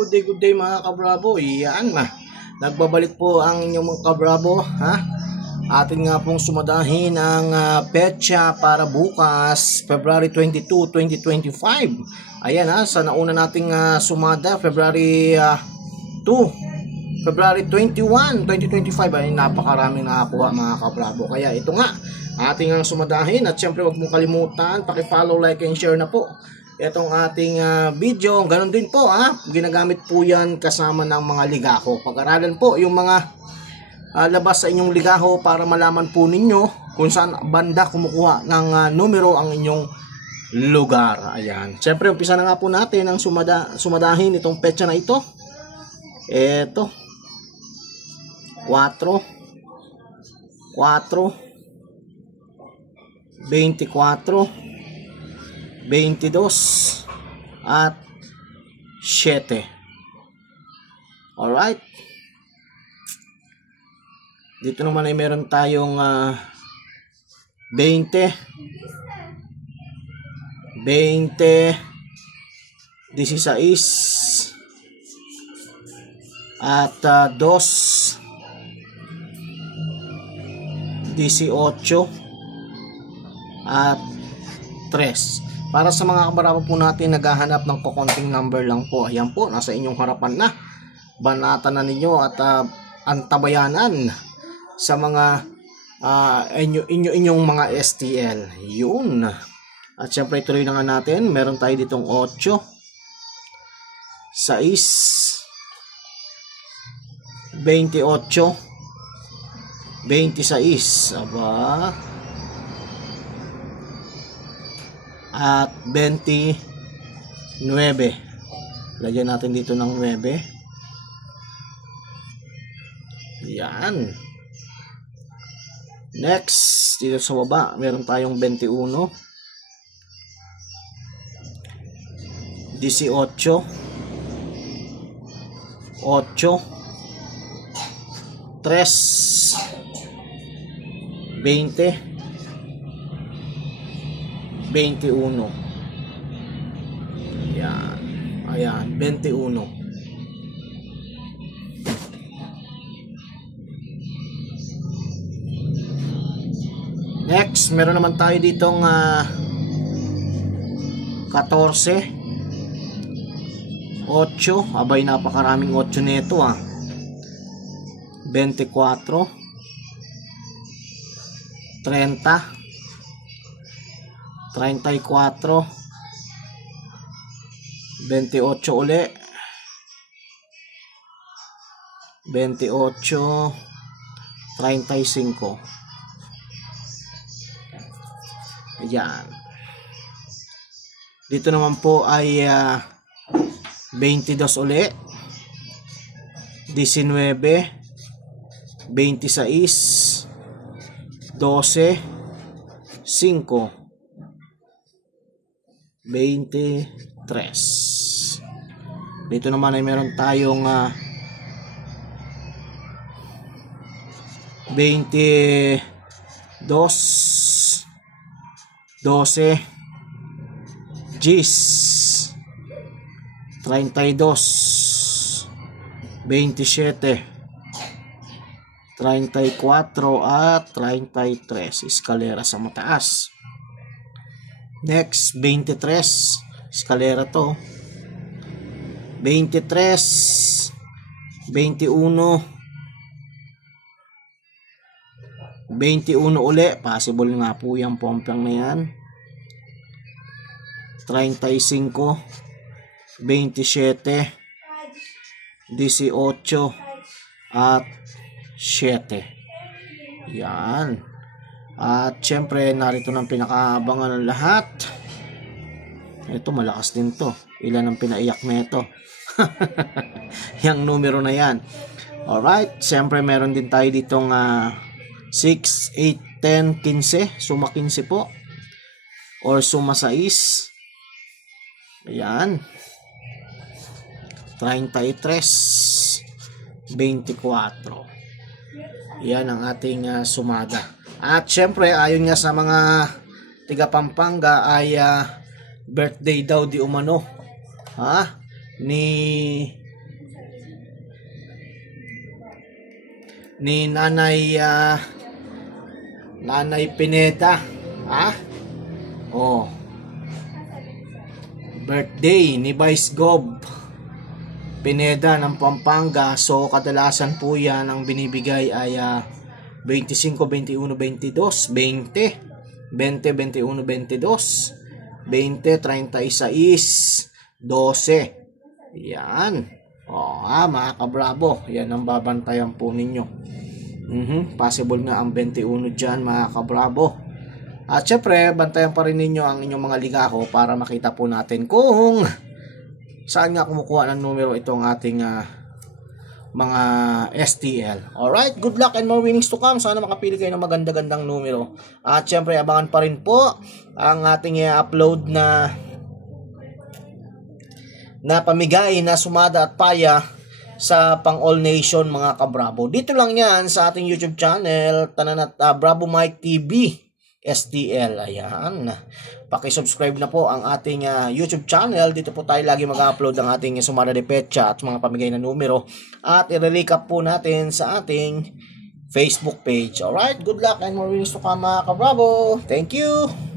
Good day mga kabravo. Yan na. Nagbabalik po ang inyong mga kabravo. Atin nga pong sumadahin ang petsa para bukas, February 22, 2025. Ayan sa nauna nating sumada, February 2, February 21, 2025. Ay napakaraming nakakuha mga kabravo. Kaya ito nga, ating ang sumadahin. At syempre wag mong kalimutan, paki-follow, like, and share na po itong ating video. Ganon din po ginagamit po yan kasama ng mga ligaho. Pag-aralan po yung mga labas sa inyong ligaho para malaman po ninyo kung saan banda kumukuha ng numero ang inyong lugar. Ayan. Siyempre umpisa na nga po natin ang sumadahin itong petsa na ito. Ito 4 24 22 at 7. Alright. Dito naman ay meron tayong 20 16 at 2 18 at 3. Para sa mga kabarabo po natin naghahanap ng kukonting number lang po, ayan po, nasa inyong harapan na. Banatan na ninyo at antabayanan sa mga inyong mga STL. Yun. At syempre ituloy na nga natin. Meron tayo ditong 8 6 28 26. Aba. At 29. Lagyan natin dito ng 9. Yan. Next, dito sa baba, meron tayong 21. 18. 8. 3. 20. 21. Ayan, 21. Next, meron naman tayo ditong 14. 8. Abay, napakaraming 8 nito 24. 30. 34. 28 uli. 28. 35. Ayan. Dito naman po ay 22 uli. 19. 26. 12. 5. 23. Dito naman ay meron tayong 22, 12, 10, 32, 27, 34 at 33. Eskalera sa mataas. Next, 23. Eskalera to. 23. 21. 21 uli. Possible nga po yung pomplang na yan. 35. 27. 18. At 7. Yan. At syempre narito ng pinakaabangan ng lahat. Ito malakas din to. Ilan ang pinaiyak na ito. Yung numero na yan. Alright. Syempre meron din tayo ditong 6, 8, 10, 15. Suma 15 po. Or suma 6. Ayan. 33. 24. Yan ang ating sumada. At syempre ayon nga sa mga tiga Pampanga ay birthday daw di umano ni ni Nanay Pineda. Birthday ni Vice Gov Pineda ng Pampanga. So kadalasan po yan ang binibigay ay 25, 21, 22, 20, 20, 21, 22, 20, 36, 12. Yan. Mga kabrabo, yan ang babantayan po ninyo. Possible nga ang 21 dyan, mga kabrabo. At syempre, bantayan pa rin ninyo ang inyong mga ligaho para makita po natin kung saan nga kumukuha ng numero itong ating mga STL. Alright, good luck and more winnings to come. Sana makapili kayo ng maganda-gandang numero. At syempre, abangan pa rin po ang ating i-upload na pamigay na sumada at paya sa pang All Nation, mga kabrabo. Dito lang yan sa ating YouTube channel, Tananat Bravo Mike TV STL. Ayan. Paki-subscribe na po ang ating YouTube channel. Dito po tayo lagi mag-upload ng ating sumada de pecha at mga pamigay na numero. At i-recap po natin sa ating Facebook page. Alright, good luck and more winnings to come, mga kabrabo. Thank you!